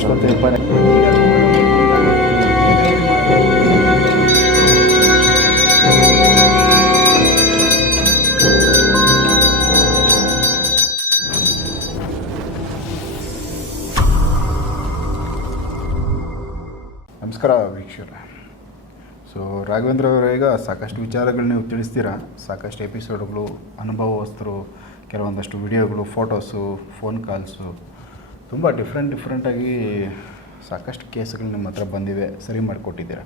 ಸ್ವಲ್ಪನೇ ನಮಸ್ಕಾರ ವೀಕ್ಷಕರೇ. ಸೊ ರಾಘವೇಂದ್ರ ಅವರು ಈಗ ಸಾಕಷ್ಟು ವಿಚಾರಗಳು ನೀವು ತಿಳಿಸ್ತೀರಾ? ಸಾಕಷ್ಟು ಎಪಿಸೋಡ್ಗಳು ಅನುಭವ ಅನುಭವಸ್ಥರು ಕೆಲವೊಂದಷ್ಟು ವಿಡಿಯೋಗಳು ಫೋಟೋಸು ಫೋನ್ ಕಾಲ್ಸು ತುಂಬ ಡಿಫ್ರೆಂಟ್ ಡಿಫ್ರೆಂಟಾಗಿ ಸಾಕಷ್ಟು ಕೇಸ್ಗಳು ನಿಮ್ಮ ಹತ್ರ ಬಂದಿವೆ, ಸರಿ ಮಾಡಿಕೊಟ್ಟಿದ್ದೀರಾ?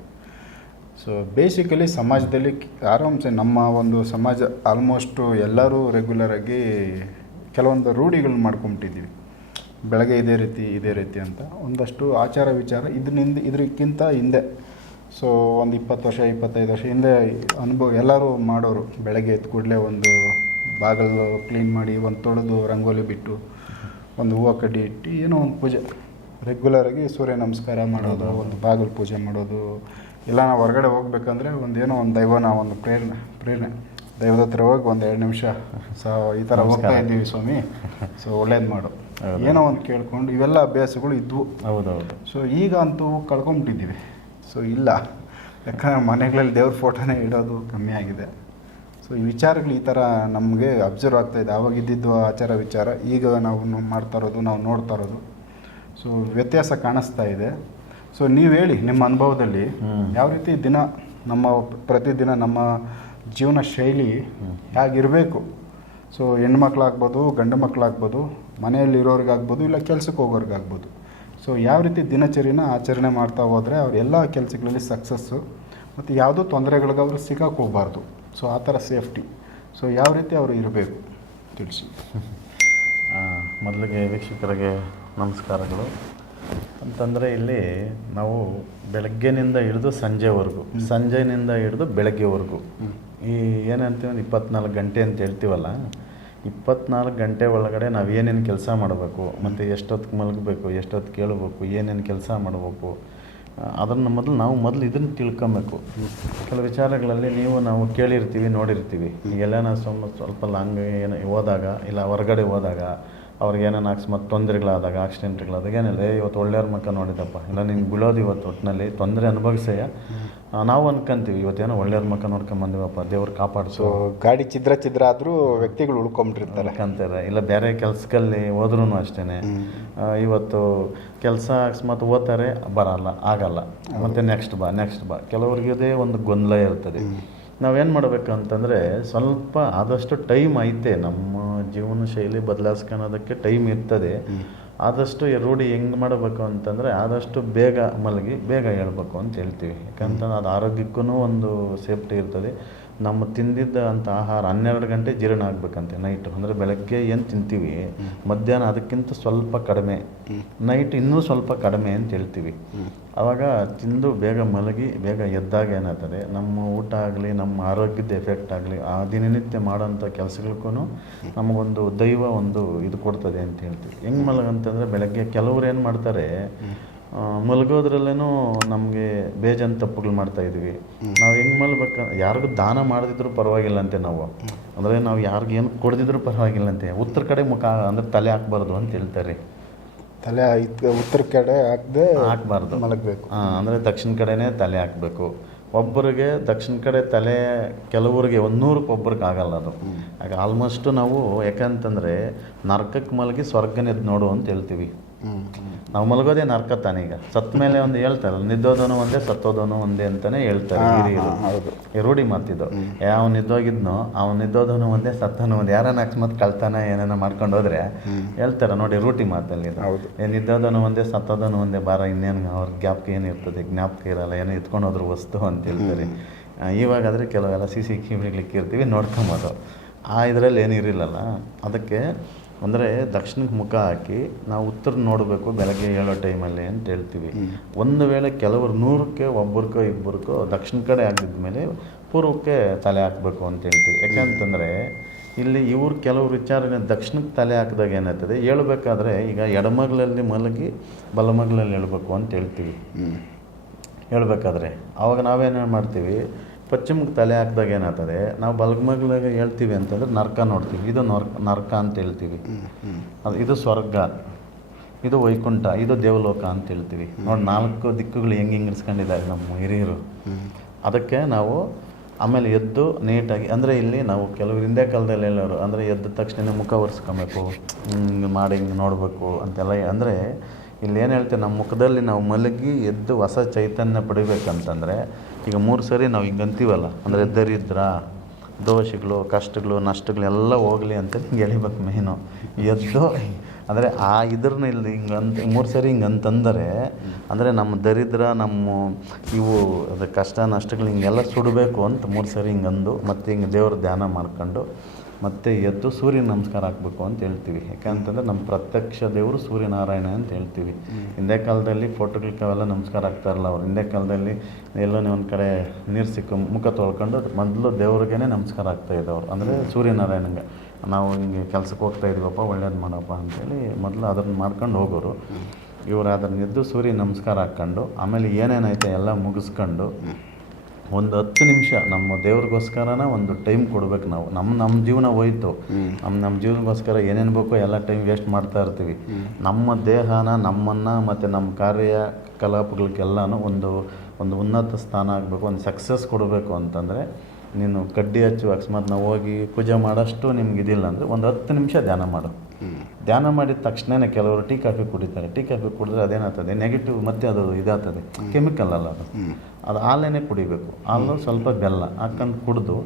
ಸೊ ಬೇಸಿಕಲಿ ಸಮಾಜದಲ್ಲಿ ಆರಾಮ್ಸೆ ನಮ್ಮ ಒಂದು ಸಮಾಜ ಆಲ್ಮೋಸ್ಟು ಎಲ್ಲರೂ ರೆಗ್ಯುಲರಾಗಿ ಕೆಲವೊಂದು ರೂಢಿಗಳು ಮಾಡ್ಕೊಂಬಿಟ್ಟಿದ್ದೀವಿ. ಬೆಳಗ್ಗೆ ಇದೇ ರೀತಿ ಇದೇ ರೀತಿ ಅಂತ. ಒಂದಷ್ಟು ಆಚಾರ ವಿಚಾರ ಇದರಿಂದ ಇದಕ್ಕಿಂತ ಹಿಂದೆ ಸೊ ಒಂದು ಇಪ್ಪತ್ತು ವರ್ಷ, ಇಪ್ಪತ್ತೈದು ವರ್ಷ ಹಿಂದೆ ಅನುಭವ ಎಲ್ಲರೂ ಮಾಡೋರು. ಬೆಳಗ್ಗೆ ಎದ್ದು ಕೂಡಲೇ ಒಂದು ಬಾಗಿಲು ಕ್ಲೀನ್ ಮಾಡಿ, ಒಂದು ತೊಳೆದು, ರಂಗೋಲಿ ಬಿಟ್ಟು ಒಂದು ಹೂವು ಕಡ್ಡಿ ಇಟ್ಟು ಏನೋ ಒಂದು ಪೂಜೆ. ರೆಗ್ಯುಲರಾಗಿ ಸೂರ್ಯ ನಮಸ್ಕಾರ ಮಾಡೋದು ಒಂದು ಬಾಗಿಲು ಪೂಜೆ ಮಾಡೋದು. ಇಲ್ಲ ನಾವು ಹೊರಗಡೆ ಹೋಗ್ಬೇಕಂದ್ರೆ ಒಂದು ಏನೋ ಒಂದು ದೈವನ ಒಂದು ಪ್ರೇರಣೆ ಪ್ರೇರಣೆ. ದೈವದ ಹತ್ರ ಹೋಗಿ ಒಂದು ಎರಡು ನಿಮಿಷ. ಸೊ ಈ ಥರ ಹೋಗ್ತಾ ಇದ್ದೀವಿ ಸ್ವಾಮಿ. ಸೊ ಒಳ್ಳೇದು ಮಾಡು. ಏನೋ ಒಂದು ಕೇಳ್ಕೊಂಡು ಇವೆಲ್ಲ ಅಭ್ಯಾಸಗಳು ಇದ್ವು. ಹೌದೌದು. ಸೊ ಈಗ ಅಂತೂ ಕಳ್ಕೊಂಬಿಟ್ಟಿದ್ದೀವಿ. ಸೊ ಇಲ್ಲ. ಯಾಕಂದರೆ ಮನೆಗಳಲ್ಲಿ ದೇವ್ರ ಫೋಟೋನೇ ಇಡೋದು ಕಮ್ಮಿ ಆಗಿದೆ. ಸೊ ಈ ವಿಚಾರಗಳು ಈ ಥರ ನಮಗೆ ಅಬ್ಸರ್ವ್ ಆಗ್ತಾ ಇದೆ. ಆವಾಗ ಇದ್ದಿದ್ದು ಆಚಾರ ವಿಚಾರ ಈಗ ನಾವು ಮಾಡ್ತಾ ಇರೋದು ನಾವು ನೋಡ್ತಾ ಇರೋದು. ಸೊ ವ್ಯತ್ಯಾಸ ಕಾಣಿಸ್ತಾ ಇದೆ. ಸೊ ನೀವು ಹೇಳಿ ನಿಮ್ಮ ಅನುಭವದಲ್ಲಿ ಯಾವ ರೀತಿ ದಿನ ನಮ್ಮ ಪ್ರತಿದಿನ ನಮ್ಮ ಜೀವನ ಶೈಲಿ ಹೇಗಿರಬೇಕು? ಸೊ ಹೆಣ್ಮಕ್ಳಾಗ್ಬೋದು ಗಂಡು ಮಕ್ಕಳಾಗ್ಬೋದು ಮನೆಯಲ್ಲಿ ಇರೋರಿಗಾಗ್ಬೋದು ಇಲ್ಲ ಕೆಲ್ಸಕ್ಕೆ ಹೋಗೋರಿಗಾಗ್ಬೋದು. ಸೊ ಯಾವ ರೀತಿ ದಿನಚರಿನ ಆಚರಣೆ ಮಾಡ್ತಾ ಹೋದರೆ ಅವ್ರ ಎಲ್ಲ ಕೆಲಸಗಳಲ್ಲಿ ಸಕ್ಸಸ್ಸು ಮತ್ತು ಯಾವುದೋ ತೊಂದರೆಗಳಿಗೆ ಅವರು ಸಿಗಕ್ಕೆ ಹೋಗಬಾರ್ದು. ಸೊ ಆ ಥರ ಸೇಫ್ಟಿ. ಸೊ ಯಾವ ರೀತಿ ಅವರು ಇರಬೇಕು? ತಿಳಿಸಿ. ಮೊದಲಿಗೆ ವೀಕ್ಷಕರಿಗೆ ನಮಸ್ಕಾರಗಳು. ಅಂತಂದರೆ ಇಲ್ಲಿ ನಾವು ಬೆಳಗ್ಗೆನಿಂದ ಹಿಡಿದು ಸಂಜೆವರೆಗೂ ಸಂಜೆನಿಂದ ಹಿಡಿದು ಬೆಳಗ್ಗೆವರೆಗೂ. ಈ ಏನಂತೀವಿ ಒಂದು ಇಪ್ಪತ್ನಾಲ್ಕು ಗಂಟೆ ಅಂತ ಹೇಳ್ತೀವಲ್ಲ ಇಪ್ಪತ್ನಾಲ್ಕು ಗಂಟೆ ಒಳಗಡೆ ನಾವು ಏನೇನು ಕೆಲಸ ಮಾಡಬೇಕು ಮತ್ತು ಎಷ್ಟೊತ್ತಿಗೆ ಮಲಗಬೇಕು ಎಷ್ಟೊತ್ತು ಕೇಳಬೇಕು ಏನೇನು ಕೆಲಸ ಮಾಡಬೇಕು ಅದನ್ನು ಮೊದಲು ನಾವು ಮೊದಲು ಇದನ್ನು ತಿಳ್ಕೊಬೇಕು. ಕೆಲವು ವಿಚಾರಗಳಲ್ಲಿ ನೀವು ನಾವು ಕೇಳಿರ್ತೀವಿ, ನೋಡಿರ್ತೀವಿ. ಈಗೆಲ್ಲ ನಾವು ಸ್ವಲ್ಪ ಲಾಂಗ್ ಏನು ಹೋದಾಗ, ಇಲ್ಲ ಹೊರ್ಗಡೆ ಹೋದಾಗ ಅವ್ರಿಗೆ ಏನೇನು ಅಕಸ್ಮಾತ್ ತೊಂದರೆಗಳಾದಾಗ ಆಕ್ಸಿಡೆಂಟ್ಗಳಾದಾಗ ಏನಿಲ್ಲ ಇವತ್ತು ಒಳ್ಳೆಯವ್ರ ಮಕ್ಕ ನೋಡಿದಪ್ಪ ಇಲ್ಲ ನಿಂಗೆ ಬೀಳೋದು ಇವತ್ತು ಒಟ್ಟಿನಲ್ಲಿ ತೊಂದರೆ ಅನುಭವಿಸಯ್ಯ. ನಾವು ಅನ್ಕೊಂತೀವಿ ಇವತ್ತೇನೋ ಒಳ್ಳೆಯವ್ರ ಮಕ್ಕ ನೋಡ್ಕೊಂಬಂದಿವಪ್ಪ ದೇವ್ರು ಕಾಪಾಡಿಸು. ಕಾಪಾಡಿಸೋ ಗಾಡಿ ಚಿದ್ರ ಚಿದ್ರ ಆದರೂ ವ್ಯಕ್ತಿಗಳು ಉಳ್ಕೊಂಬಿಟ್ಟಿರ್ತಾರೆ. ಅಂತಾರೆ ಇಲ್ಲ ಬೇರೆ ಕೆಲಸಕ್ಕಲ್ಲಿ ಹೋದ್ರೂ ಅಷ್ಟೇ ಇವತ್ತು ಕೆಲಸ ಅಕಸ್ಮಾತ್ ಓದ್ತಾರೆ ಬರಲ್ಲ ಆಗಲ್ಲ. ಮತ್ತು ನೆಕ್ಸ್ಟ್ ಬಾ ನೆಕ್ಸ್ಟ್ ಬಾ. ಕೆಲವ್ರಿಗೆ ಒಂದು ಗೊಂದಲ ಇರ್ತದೆ. ನಾವೇನು ಮಾಡಬೇಕು ಅಂತಂದರೆ ಸ್ವಲ್ಪ ಆದಷ್ಟು ಟೈಮ್ ಐತೆ ನಮ್ಮ ಜೀವನ ಶೈಲಿ ಬದಲಾಯಿಸ್ಕೊಳೋದಕ್ಕೆ ಟೈಮ್ ಇರ್ತದೆ. ಆದಷ್ಟು ರೂಢಿ ಹೆಂಗೆ ಮಾಡಬೇಕು ಅಂತಂದರೆ ಆದಷ್ಟು ಬೇಗ ಮಲಗಿ ಬೇಗ ಹೇಳ್ಬೇಕು ಅಂತ ಹೇಳ್ತೀವಿ. ಯಾಕಂತಂದ್ರೆ ಅದು ಆರೋಗ್ಯಕ್ಕೂ ಒಂದು ಸೇಫ್ಟಿ ಇರ್ತದೆ. ನಮ್ಮ ತಿಂದಿದ್ದ ಅಂತ ಆಹಾರ ಹನ್ನೆರಡು ಗಂಟೆ ಜೀರ್ಣ ಆಗಬೇಕಂತೆ ನೈಟ್ ಅಂದರೆ ಬೆಳಗ್ಗೆ ಏನು ತಿಂತೀವಿ? ಮಧ್ಯಾಹ್ನ ಅದಕ್ಕಿಂತ ಸ್ವಲ್ಪ ಕಡಿಮೆ. ನೈಟ್ ಇನ್ನೂ ಸ್ವಲ್ಪ ಕಡಿಮೆ ಅಂತ ಹೇಳ್ತೀವಿ. ಆವಾಗ ತಿಂದು ಬೇಗ ಮಲಗಿ ಬೇಗ ಎದ್ದಾಗ ಏನಾಗ್ತದೆ? ನಮ್ಮ ಊಟ ಆಗಲಿ ನಮ್ಮ ಆರೋಗ್ಯದ ಎಫೆಕ್ಟ್ ಆಗಲಿ ಆ ದಿನನಿತ್ಯ ಮಾಡೋಂಥ ಕೆಲಸಗಳಿಗೂ ನಮಗೊಂದು ದೈವ ಒಂದು ಇದು ಕೊಡ್ತದೆ ಅಂತ ಹೇಳ್ತೀವಿ. ಹೆಂಗೆ ಮಲಗಂತಂದರೆ ಬೆಳಗ್ಗೆ ಕೆಲವ್ರು ಏನು ಮಾಡ್ತಾರೆ? ಮಲಗೋದ್ರಲ್ಲೇನೂ ನಮಗೆ ಬೇಜಾನ್ ತಪ್ಪುಗಳು ಮಾಡ್ತಾ ಇದೀವಿ. ನಾವು ಹೆಂಗೆ ಮಲ್ಬೇಕು? ಯಾರಿಗೂ ದಾನ ಮಾಡದಿದ್ರು ಪರವಾಗಿಲ್ಲ ಅಂತೆ ನಾವು. ಅಂದರೆ ನಾವು ಯಾರಿಗೇನು ಏನು ಕೊಡದಿದ್ರು ಪರವಾಗಿಲ್ಲ ಅಂತೆ. ಉತ್ತರ ಕಡೆ ಮುಖ ಅಂದರೆ ತಲೆ ಹಾಕ್ಬಾರ್ದು ಅಂತ ಹೇಳ್ತಾರೆ. ತಲೆ ಇತ್ ಉತ್ತರ ಕಡೆ ಹಾಕದೆ ಹಾಕ್ಬಾರ್ದು. ಮಲಗಬೇಕು. ಅಂದರೆ ದಕ್ಷಿಣ ಕಡೆನೇ ತಲೆ ಹಾಕಬೇಕು. ಒಬ್ಬರಿಗೆ ದಕ್ಷಿಣ ಕಡೆ ತಲೆ ಕೆಲವರಿಗೆ ಒಂದು ನೂರಕ್ಕೆ ಒಬ್ಬರಿಗೆ ಆಗಲ್ಲ ಅದು. ಆಗ ಆಲ್ಮೋಸ್ಟ್ ನಾವು ಯಾಕಂತಂದರೆ ನರ್ಕಕ್ಕೆ ಮಲಗಿ ಸ್ವರ್ಗನೆದ್ದು ನೋಡು ಅಂತ ಹೇಳ್ತೀವಿ. ನಾವು ಮಲಗೋದೇ ನರ್ಕ ತಾನೆ ಈಗ. ಸತ್ತ ಮೇಲೆ ಒಂದು ಹೇಳ್ತಾರಲ್ಲ ನಿದ್ದೋದನು ಒಂದೇ ಸತ್ತೋದನು ಒಂದೇ ಅಂತಾನೆ ಹೇಳ್ತಾರೆ ಈ ರೂಢಿ ಮಾತಿದ್ದು ಯಾವ ನಿದ್ದೋಗಿದ್ನೋ ಅವ್ನು ನಿದ್ದೋದನು ಒಂದೇ ಸತ್ತನು ಒಂದೇ. ಯಾರನ್ನ ಅಕಸ್ಮಾತ್ ಕಳ್ತಾನ ಏನೇನೋ ಮಾಡ್ಕೊಂಡು ಹೋದ್ರೆ ಹೇಳ್ತಾರೆ ನೋಡಿ ರೂಢಿ ಮಾತಲ್ಲಿ ನಿದ್ದೋದನು ಒಂದೇ ಸತ್ತೋದನು ಒಂದೇ ಬಾರ ಇನ್ನೇನು ಅವ್ರ ಜ್ಞಾಪಕ ಇರ್ತದೆ? ಜ್ಞಾಪಕ ಇರಲ್ಲ ಏನೋ ಎತ್ಕೊಂಡು ಹೋದ್ರು ವಸ್ತು ಅಂತ ಹೇಳ್ತಾರೆ. ಇವಾಗ ಇವಾಗಾದರೆ ಕೆಲವೆಲ್ಲ ಸಿ ಸಿ ಕ್ಯಾಮ್ರಿಗ್ಲಿಕ್ಕೆ ಇರ್ತೀವಿ ನೋಡ್ಕೊಂಬೋದು. ಆ ಇದರಲ್ಲಿ ಏನೂ ಇರಲಿಲ್ಲಲ್ಲ ಅದಕ್ಕೆ ಅಂದರೆ ದಕ್ಷಿಣಕ್ಕೆ ಮುಖ ಹಾಕಿ ನಾವು ಉತ್ತರ ನೋಡಬೇಕು ಬೆಳಗ್ಗೆ ಏಳೋ ಟೈಮಲ್ಲಿ ಅಂತ ಹೇಳ್ತೀವಿ. ಒಂದು ವೇಳೆ ಕೆಲವರು ನೂರಕ್ಕೆ ಒಬ್ಬರಿಗೋ ಇಬ್ಬರಿಗೋ ದಕ್ಷಿಣ ಕಡೆ ಆಗಿದ್ಮೇಲೆ ಪೂರ್ವಕ್ಕೆ ತಲೆ ಹಾಕಬೇಕು ಅಂತ ಹೇಳ್ತೀವಿ. ಯಾಕೆಂತಂದರೆ ಇಲ್ಲಿ ಇವರು ಕೆಲವು ವಿಚಾರಣೆ ದಕ್ಷಿಣಕ್ಕೆ ತಲೆ ಹಾಕಿದಾಗ ಏನಾಗ್ತದೆ? ಹೇಳ್ಬೇಕಾದ್ರೆ ಈಗ ಎಡಮಗ್ಲಲ್ಲಿ ಮಲಗಿ ಬಲಮಗ್ಲಲ್ಲಿ ಹೇಳ್ಬೇಕು ಅಂತ ಹೇಳ್ತೀವಿ. ಹೇಳಬೇಕಾದ್ರೆ. ಆವಾಗ ನಾವೇನು ಮಾಡ್ತೀವಿ? ಪಶ್ಚಿಮಕ್ಕೆ ತಲೆ ಹಾಕಿದಾಗ ಏನಾಗ್ತದೆ ನಾವು ಬಲಗಮಗ್ಲಾಗ ಹೇಳ್ತೀವಿ ಅಂತಂದ್ರೆ ನರ್ಕ ನೋಡ್ತೀವಿ. ಇದು ನರ್ಕ ನರ್ಕ ಅಂತ ಹೇಳ್ತೀವಿ. ಅದು ಇದು ಸ್ವರ್ಗ ಇದು ವೈಕುಂಠ ಇದು ದೇವಲೋಕ ಅಂತ ಹೇಳ್ತೀವಿ. ನೋಡಿ ನಾಲ್ಕು ದಿಕ್ಕುಗಳು ಹೆಂಗೆ ಹೆಂಗೆ ಇರಿಸ್ಕೊಂಡಿದ್ದಾರೆ ನಮ್ಮ ಹಿರಿಯರು. ಅದಕ್ಕೆ ನಾವು ಆಮೇಲೆ ಎದ್ದು ನೀಟಾಗಿ ಅಂದರೆ ಇಲ್ಲಿ ನಾವು ಕೆಲವರು ಹಿಂದೆ ಕಾಲದಲ್ಲಿ ಹೇಳೋರು ಅಂದರೆ ಎದ್ದ ತಕ್ಷಣ ಮುಖ ಒರೆಸ್ಕೊಬೇಕು ಹಿಂಗೆ ಮಾಡಿ ಹಿಂಗೆ ನೋಡಬೇಕು ಅಂತೆಲ್ಲ ಅಂದರೆ ಇಲ್ಲಿ ಏನು ಹೇಳ್ತೀವಿ ನಮ್ಮ ಮುಖದಲ್ಲಿ ನಾವು ಮಲಗಿ ಎದ್ದು ಹೊಸ ಚೈತನ್ಯ ಪಡಿಬೇಕಂತಂದರೆ ಈಗ ಮೂರು ಸರಿ ನಾವು ಹಿಂಗೆ ಅಂತೀವಲ್ಲ, ಅಂದರೆ ದರಿದ್ರ, ದೋಷಗಳು, ಕಷ್ಟಗಳು, ನಷ್ಟಗಳು ಎಲ್ಲ ಹೋಗಲಿ ಅಂತ ಹಿಂಗೆ ಎಳಿಬೇಕು ಮೇನು ಎದ್ದು, ಅಂದರೆ ಆ ಇದ್ರನ್ನ ಇಲ್ಲಿ ಹಿಂಗೆ ಅಂತ, ಮೂರು ಸರಿ ಹಿಂಗೆ ಅಂತಂದರೆ, ಅಂದರೆ ನಮ್ಮ ದರಿದ್ರ, ನಮ್ಮ ಇವು, ಅದು ಕಷ್ಟ, ನಷ್ಟಗಳು ಹಿಂಗೆಲ್ಲ ಸುಡಬೇಕು ಅಂತ ಮೂರು ಸರಿ ಹಿಂಗಂದು ಮತ್ತು ಹಿಂಗೆ ದೇವ್ರ ಧ್ಯಾನ ಮಾಡ್ಕೊಂಡು ಮತ್ತೆ ಎದ್ದು ಸೂರ್ಯ ನಮಸ್ಕಾರ ಹಾಕ್ಬೇಕು ಅಂತ ಹೇಳ್ತೀವಿ. ಯಾಕಂತಂದ್ರೆ ನಮ್ಮ ಪ್ರತ್ಯಕ್ಷ ದೇವರು ಸೂರ್ಯನಾರಾಯಣ ಅಂತ ಹೇಳ್ತೀವಿ. ಹಿಂದೆ ಕಾಲದಲ್ಲಿ ಫೋಟೋಗಳಿಗೆ ಅವೆಲ್ಲ ನಮಸ್ಕಾರ ಆಗ್ತಾ ಇರಲ್ಲ ಅವ್ರು. ಹಿಂದೆ ಕಾಲದಲ್ಲಿ ಎಲ್ಲೋ ಒಂದು ಕಡೆ ನೀರು ಸಿಕ್ಕ ಮುಖ ತೊಳ್ಕೊಂಡು ಮೊದಲು ದೇವ್ರಿಗೆ ನಮಸ್ಕಾರ ಆಗ್ತಾ ಇದ್ದವ್ರು. ಅಂದರೆ ಸೂರ್ಯನಾರಾಯಣಂಗೆ. ನಾವು ಹಿಂಗೆ ಕೆಲಸಕ್ಕೆ ಹೋಗ್ತಾ ಇದೀವಪ್ಪ ಒಳ್ಳೇದು ಮಾಡಪ್ಪ ಅಂತೇಳಿ ಮೊದಲು ಅದನ್ನು ಮಾಡ್ಕೊಂಡು ಹೋಗೋರು. ಇವರು ಅದನ್ನ ಎದ್ದು ಸೂರ್ಯ ನಮಸ್ಕಾರ ಹಾಕ್ಕೊಂಡು ಆಮೇಲೆ ಏನೇನೈತೆ ಎಲ್ಲ ಮುಗಿಸ್ಕೊಂಡು ಒಂದು ಹತ್ತು ನಿಮಿಷ ನಮ್ಮ ದೇವ್ರಿಗೋಸ್ಕರನ ಒಂದು ಟೈಮ್ ಕೊಡ್ಬೇಕು ನಾವು. ನಮ್ಮ ನಮ್ಮ ಜೀವನ ಹೋಯ್ತು. ನಮ್ಮ ನಮ್ಮ ಜೀವನಗೋಸ್ಕರ ಏನೇನು ಬೇಕೋ ಎಲ್ಲ ಟೈಮ್ ವೇಸ್ಟ್ ಮಾಡ್ತಾ ಇರ್ತೀವಿ. ನಮ್ಮ ದೇಹನ ನಮ್ಮನ್ನು ಮತ್ತು ನಮ್ಮ ಕಾರ್ಯ ಕಲಾಪಗಳಿಗೆಲ್ಲನೂ ಒಂದು ಒಂದು ಉನ್ನತ ಸ್ಥಾನ ಆಗಬೇಕು ಒಂದು ಸಕ್ಸಸ್ ಕೊಡಬೇಕು ಅಂತಂದರೆ ನೀನು ಕಡ್ಡಿ ಹಚ್ಚು ಅಕಸ್ಮಾತ್ ನಾವು ಹೋಗಿ ಪೂಜೆ ಮಾಡೋಷ್ಟು ನಿಮ್ಗೆ ಇದಿಲ್ಲ ಅಂದರೆ ಒಂದು ಹತ್ತು ನಿಮಿಷ ಧ್ಯಾನ ಮಾಡು. ಧ್ಯಾನ ಮಾಡಿದ ತಕ್ಷಣನೇ ಕೆಲವರು ಟೀ ಕಾಫಿ ಕುಡಿತಾರೆ. ಟೀ ಕಾಫಿ ಕುಡಿದ್ರೆ ಅದೇನಾಗ್ತದೆ? ನೆಗೆಟಿವ್ ಮತ್ತೆ ಅದು ಇದಾಗ್ತದೆ. ಕೆಮಿಕಲ್ ಅಲ್ಲ ಅದು. ಅದು ಹಾಲೇನೆ ಕುಡಿಬೇಕು. ಹಾಲು ಸ್ವಲ್ಪ ಬೆಲ್ಲ ಹಾಕೊಂಡು ಕುಡಿದು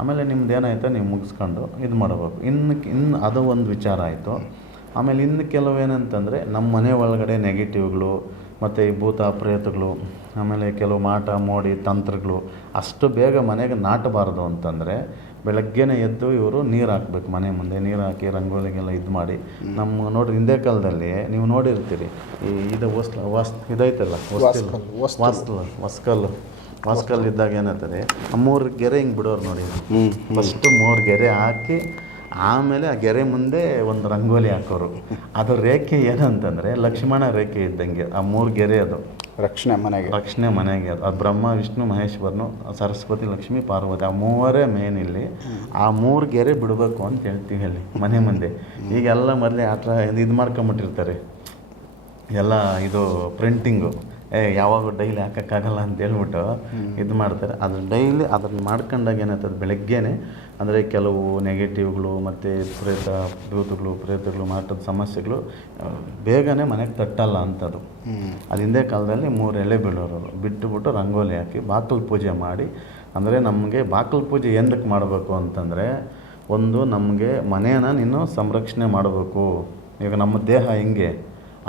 ಆಮೇಲೆ ನಿಮ್ದು ಏನಾಯ್ತು ನೀವು ಮುಗಿಸ್ಕೊಂಡು ಇದು ಮಾಡಬೇಕು. ಇನ್ನು ಇನ್ನು ಅದು ಒಂದು ವಿಚಾರ ಆಯಿತು. ಆಮೇಲೆ ಇನ್ನು ಕೆಲವೇನಂತಂದರೆ ನಮ್ಮ ಮನೆ ಒಳಗಡೆ ನೆಗೆಟಿವ್ಗಳು ಮತ್ತು ಈ ಭೂತ ಪ್ರೇತಗಳು ಆಮೇಲೆ ಕೆಲವು ಮಾಟ ಮೋಡಿ ತಂತ್ರಗಳು ಅಷ್ಟು ಬೇಗ ಮನೆಗೆ ನಾಟಬಾರ್ದು ಅಂತಂದರೆ ಬೆಳಗ್ಗೆನೇ ಎದ್ದು ಇವರು ನೀರು ಹಾಕ್ಬೇಕು ಮನೆ ಮುಂದೆ ನೀರು ಹಾಕಿ ರಂಗೋಲಿಗೆಲ್ಲ ಇದು ಮಾಡಿ. ನಮ್ಮ ನೋಡ್ರಿ ಹಿಂದೆ ಕಾಲದಲ್ಲಿ ನೀವು ನೋಡಿರ್ತೀರಿ ಈ ಇದು ಹೊಸ್ ವಾಸ್ ಇದೈತಲ್ಲ ವಾಸ್ಕಲ್ ಹೊಸ್ಕಲ್ಲು ಹೊಸ್ಕಲ್ಲು ಇದ್ದಾಗ ಏನಾಗ್ತದೆ ಆ ಮೂರು ಗೆರೆ ಹಿಂಗೆ ಬಿಡೋರು ನೋಡಿ. ಫಸ್ಟು ಮೂರು ಗೆರೆ ಹಾಕಿ ಆಮೇಲೆ ಆ ಗೆರೆ ಮುಂದೆ ಒಂದು ರಂಗೋಲಿ ಹಾಕೋರು. ಅದು ರೇಖೆ ಏನಂತಂದರೆ ಲಕ್ಷ್ಮಣ ರೇಖೆ ಇದ್ದಂಗೆ ಆ ಮೂರು ಗೆರೆ ಅದು. ರಕ್ಷಣೆ ಮನೆಗೆ. ರಕ್ಷಣೆ ಮನೆಗೆ. ಅದು ಅದು ಬ್ರಹ್ಮ ವಿಷ್ಣು ಮಹೇಶ್ವರನು ಸರಸ್ವತಿ ಲಕ್ಷ್ಮಿ ಪಾರ್ವತಿ ಆ ಮೂವರೇ ಮೇನ್ ಇಲ್ಲಿ. ಆ ಮೂರು ಗೆರೆ ಬಿಡಬೇಕು ಅಂತ ಹೇಳ್ತೀವಿ ಹೇಳಿ ಮನೆ ಮುಂದೆ. ಈಗೆಲ್ಲ ಮೊದಲೇ ಆ ಥರ ಇದು ಮಾಡ್ಕೊಂಬಿಟ್ಟಿರ್ತಾರೆ. ಎಲ್ಲ ಇದು ಪ್ರಿಂಟಿಂಗು ಏ ಯಾವಾಗ ಡೈಲಿ ಹಾಕೋಕ್ಕಾಗಲ್ಲ ಅಂತ ಹೇಳ್ಬಿಟ್ಟು ಇದು ಮಾಡ್ತಾರೆ. ಅದು ಡೈಲಿ ಅದನ್ನು ಮಾಡ್ಕೊಂಡಾಗ ಏನಾಗ್ತದೆ ಬೆಳಗ್ಗೆನೆ ಅಂದರೆ ಕೆಲವು ನೆಗೆಟಿವ್ಗಳು ಮತ್ತು ಪ್ರೇತ ಭೂತಗಳು ಪ್ರೇತಗಳು ಮಾಟದ ಸಮಸ್ಯೆಗಳು ಬೇಗನೆ ಮನೆಗೆ ತಟ್ಟಲ್ಲ ಅಂಥದ್ದು ಅದು ಹಿಂದೆ ಕಾಲದಲ್ಲಿ ಮೂರು ಎಲೆ ಬೀಳೋರು ಬಿಟ್ಟುಬಿಟ್ಟು ರಂಗೋಲಿ ಹಾಕಿ ಬಾಕಲು ಪೂಜೆ ಮಾಡಿ ಅಂದರೆ ನಮಗೆ ಬಾಕಲು ಪೂಜೆ ಎಂದಕ್ಕೆ ಮಾಡಬೇಕು ಅಂತಂದರೆ ಒಂದು ನಮಗೆ ಮನೇನ ನೀನು ಸಂರಕ್ಷಣೆ ಮಾಡಬೇಕು. ಈಗ ನಮ್ಮ ದೇಹ ಹೆಂಗೆ?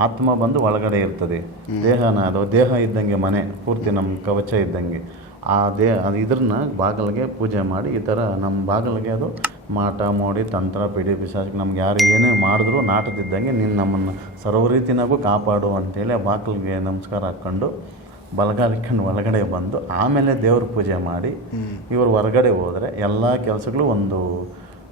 ಆತ್ಮ ಬಂದು ಒಳಗಡೆ ಇರ್ತದೆ. ದೇಹನ ಅದು ದೇಹ ಇದ್ದಂಗೆ ಮನೆ ಪೂರ್ತಿ ನಮ್ಮ ಕವಚ ಇದ್ದಂಗೆ. ಆ ದೇ ಅದು ಇದ್ರನ್ನ ಬಾಗಿಲಿಗೆ ಪೂಜೆ ಮಾಡಿ ಈ ಥರ ನಮ್ಮ ಬಾಗಿಲಿಗೆ ಅದು ಮಾಟ ಮೋಡಿ ತಂತ್ರ ಪಿಡಿ ಪಿಶಾಚ್ ನಮ್ಗೆ ಯಾರು ಏನೇ ಮಾಡಿದ್ರು ನಾಟದಿದ್ದಂಗೆ ನೀನು ನಮ್ಮನ್ನು ಸರ್ವ ರೀತಿನಾಗೂ ಕಾಪಾಡು ಅಂತೇಳಿ ಆ ಬಾಗಿಲಿಗೆ ನಮಸ್ಕಾರ ಹಾಕ್ಕೊಂಡು ಬಲಗಾಲಿಕೊಂಡು ಒಳಗಡೆ ಬಂದು ಆಮೇಲೆ ದೇವ್ರ ಪೂಜೆ ಮಾಡಿ ಇವರು ಹೊರಗಡೆ ಹೋದರೆ ಎಲ್ಲ ಕೆಲಸಗಳು ಒಂದು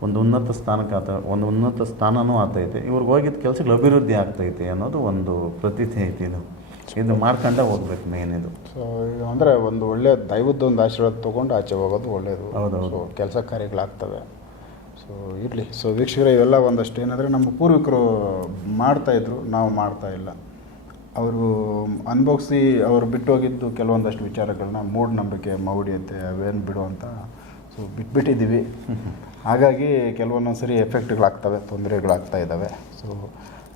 ಒಂದು ಉನ್ನತ ಸ್ಥಾನಕ್ಕೆ ಆತ ಒಂದು ಉನ್ನತ ಸ್ಥಾನನೂ ಆತೈತೆ ಇವ್ರಿಗೆ ಹೋಗಿದ್ದ ಕೆಲಸಗಳು ಅಭಿವೃದ್ಧಿ ಆಗ್ತೈತೆ ಅನ್ನೋದು ಒಂದು ಪ್ರತೀತಿ ಐತಿ ಇದು. ಇದು ಮಾಡ್ಕೊಂಡೇ ಹೋಗ್ಬೇಕು ಮೇನ್ ಇದು. ಸೊ ಅಂದರೆ ಒಂದು ಒಳ್ಳೆಯ ದೈವದ ಒಂದು ಆಶೀರ್ವಾದ ತೊಗೊಂಡು ಆಚೆ ಹೋಗೋದು ಒಳ್ಳೆಯದು ಹೌದೌದು. ಸೊ ಕೆಲಸ ಕಾರ್ಯಗಳಾಗ್ತವೆ. ಸೊ ಇರಲಿ. ಸೊ ವೀಕ್ಷಕರೇ ಇವೆಲ್ಲ ಒಂದಷ್ಟು ಏನಂದರೆ ನಮ್ಮ ಪೂರ್ವಿಕರು ಮಾಡ್ತಾಯಿದ್ರು ನಾವು ಮಾಡ್ತಾ ಇಲ್ಲ. ಅವರು ಅನುಭವಿಸಿ ಅವ್ರು ಬಿಟ್ಟೋಗಿದ್ದು ಕೆಲವೊಂದಷ್ಟು ವಿಚಾರಗಳನ್ನ ಮೂಢನಂಬಿಕೆ ಮೌಢ್ಯತೆ ಅವೇನು ಬಿಡು ಅಂತ. ಸೊ ಬಿಟ್ಬಿಟ್ಟಿದ್ದೀವಿ. ಹಾಗಾಗಿ ಕೆಲವೊಂದೊಂದು ಸರಿ ಎಫೆಕ್ಟ್ಗಳಾಗ್ತವೆ, ತೊಂದರೆಗಳಾಗ್ತಾ ಇದ್ದಾವೆ. ಸೊ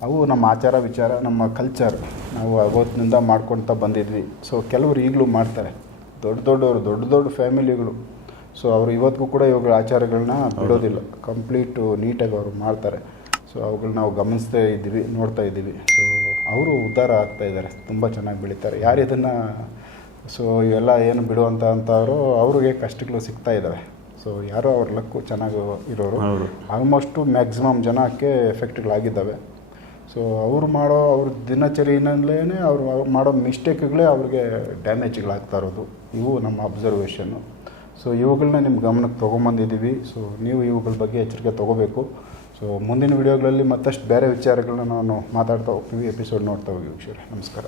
ಅವು ನಮ್ಮ ಆಚಾರ ವಿಚಾರ, ನಮ್ಮ ಕಲ್ಚರ್ ನಾವು ಅವತ್ತಿನಿಂದ ಮಾಡ್ಕೊಳ್ತಾ ಬಂದಿದ್ವಿ. ಸೊ ಕೆಲವರು ಈಗಲೂ ಮಾಡ್ತಾರೆ. ದೊಡ್ಡ ದೊಡ್ಡವರು, ದೊಡ್ಡ ದೊಡ್ಡ ಫ್ಯಾಮಿಲಿಗಳು. ಸೊ ಅವರು ಇವತ್ತಿಗೂ ಕೂಡ ಇವುಗಳ ಆಚಾರಗಳನ್ನ ಬಿಡೋದಿಲ್ಲ. ಕಂಪ್ಲೀಟು ನೀಟಾಗಿ ಅವರು ಮಾಡ್ತಾರೆ. ಸೊ ಅವುಗಳನ್ನ ನಾವು ಗಮನಿಸ್ತಾ ಇದ್ದೀವಿ, ನೋಡ್ತಾ ಇದ್ದೀವಿ. ಸೊ ಅವರು ಉದ್ಧಾರ ಆಗ್ತಾ ಇದ್ದಾರೆ. ತುಂಬ ಚೆನ್ನಾಗಿ ಬೆಳೀತಾರೆ. ಯಾರು ಇದನ್ನು ಸೊ ಇವೆಲ್ಲ ಏನು ಬಿಡುವಂಥ ಅಂಥವರು ಅವ್ರಿಗೆ ಕಷ್ಟಗಳು ಸಿಗ್ತಾ ಇದ್ದಾವೆ. ಸೊ ಯಾರೋ ಅವ್ರ ಲಕ್ಕು ಚೆನ್ನಾಗಿ ಇರೋರು. ಆಲ್ಮೋಸ್ಟು ಮ್ಯಾಕ್ಸಿಮಮ್ ಜನಕ್ಕೆ ಎಫೆಕ್ಟ್ಗಳಾಗಿದ್ದಾವೆ ಸೊ ಅವ್ರು ಮಾಡೋ ಅವ್ರ ದಿನಚರಿನಲ್ಲೇ ಅವ್ರು ಅವ್ರು ಮಾಡೋ ಮಿಸ್ಟೇಕ್ಗಳೇ ಅವ್ರಿಗೆ ಡ್ಯಾಮೇಜ್ಗಳಾಗ್ತಾ ಇರೋದು. ಇವು ನಮ್ಮ ಅಬ್ಸರ್ವೇಷನ್ನು ಸೊ ಇವುಗಳನ್ನ ನಿಮ್ಮ ಗಮನಕ್ಕೆ ತೊಗೊಂಬಂದಿದ್ದೀವಿ. ಸೊ ನೀವು ಇವುಗಳ ಬಗ್ಗೆ ಎಚ್ಚರಿಕೆ ತೊಗೋಬೇಕು. ಸೊ ಮುಂದಿನ ವಿಡಿಯೋಗಳಲ್ಲಿ ಮತ್ತಷ್ಟು ಬೇರೆ ವಿಚಾರಗಳನ್ನ ನಾನು ಮಾತಾಡ್ತಾ ಹೋಗ್ತೀವಿ. ಎಪಿಸೋಡ್ ನೋಡ್ತಾ ಹೋಗಿ ವೀಕ್ಷಕರೇ. ನಮಸ್ಕಾರ.